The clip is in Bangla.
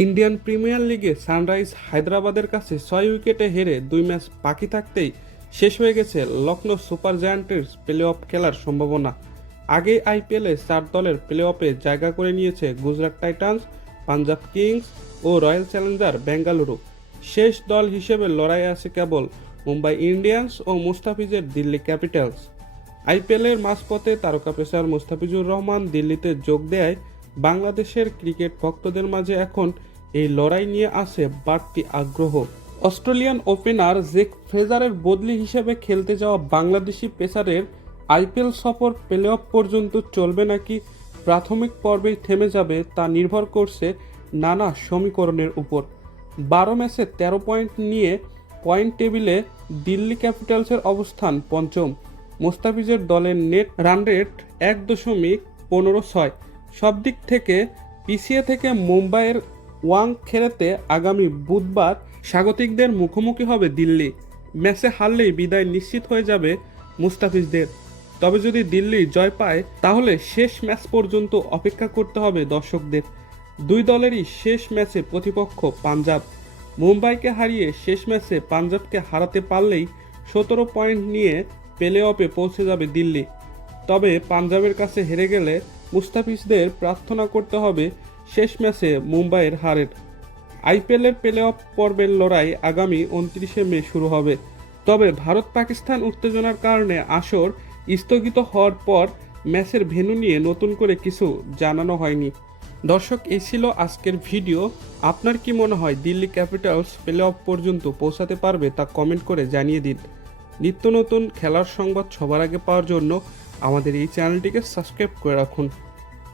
ইন্ডিয়ান প্রিমিয়ার লিগে সানরাইজ হায়দ্রাবাদের কাছে 6 উইকেটে হেরে 2 ম্যাচ বাকি থাকতেই শেষ হয়ে গেছে লখনৌ সুপার জায়ান্টের প্লে অফ খেলার সম্ভাবনা। আগেই আইপিএলে 4 দলের প্লে অফে জায়গা করে নিয়েছে গুজরাট টাইটান্স, পাঞ্জাব কিংস ও রয়্যাল চ্যালেঞ্জার বেঙ্গালুরু। শেষ দল হিসেবে লড়াই আছে কেবল মুম্বাই ইন্ডিয়ান্স ও মুস্তাফিজের দিল্লি ক্যাপিটালস। আইপিএলের মাঝপথে তারকা পেসার মুস্তাফিজুর রহমান দিল্লিতে যোগ দেয় বাংলাদেশের ক্রিকেট ভক্তদের মাঝে এখন এই লড়াই নিয়ে আছে বাড়তি আগ্রহ। অস্ট্রেলিয়ান ওপেনার জেক ফ্রেজারের বদলি হিসেবে খেলতে যাওয়া বাংলাদেশি পেসারের আইপিএল সফর প্লে অফ পর্যন্ত চলবে নাকি প্রাথমিক পর্বেই থেমে যাবে তা নির্ভর করছে নানা সমীকরণের উপর। 12 ম্যাচে 13 পয়েন্ট নিয়ে পয়েন্ট টেবিলে দিল্লি ক্যাপিটালসের অবস্থান পঞ্চম। মুস্তাফিজের দলের নেট রান রেট 1.15 সব দিক থেকে পিছিয়ে থেকে মুম্বাইয়ের ওয়াংখেড়েতে আগামী বুধবার স্বাগতিকদের মুখোমুখি হবে দিল্লি। ম্যাচে হারলেই বিদায় নিশ্চিত হয়ে যাবে মুস্তাফিজদের। তবে যদি দিল্লি জয় পায় তাহলে শেষ ম্যাচ পর্যন্ত অপেক্ষা করতে হবে দর্শকদের। দুই দলেরই শেষ ম্যাচে প্রতিপক্ষ পাঞ্জাব। মুম্বাইকে হারিয়ে শেষ ম্যাচে পাঞ্জাবকে হারাতে পারলেই 17 পয়েন্ট নিয়ে প্লে অফে পৌঁছে যাবে দিল্লি। তবে পাঞ্জাবের কাছে হেরে গেলে মুস্তাফিজদের প্রার্থনা করতে হবে শেষ ম্যাচে মুম্বাইয়ের হারের। আইপিএলের প্লে অফ পর্বের লড়াই আগামী 29 মে শুরু হবে। তবে ভারত পাকিস্তান উত্তেজনার কারণে আসর স্থগিত হওয়ার পর ম্যাচের ভেন্যু নিয়ে নতুন করে কিছু জানানো হয়নি। দর্শক, এই ছিল আজকের ভিডিও। আপনার কি মনে হয় দিল্লি ক্যাপিটালস প্লে অফ পর্যন্ত পৌঁছাতে পারবে তা কমেন্ট করে জানিয়ে দিন। নিত্য নতুন খেলার সংবাদ সবার আগে পাওয়ার জন্য আমাদের এই চ্যানেলটিকে সাবস্ক্রাইব করে রাখুন।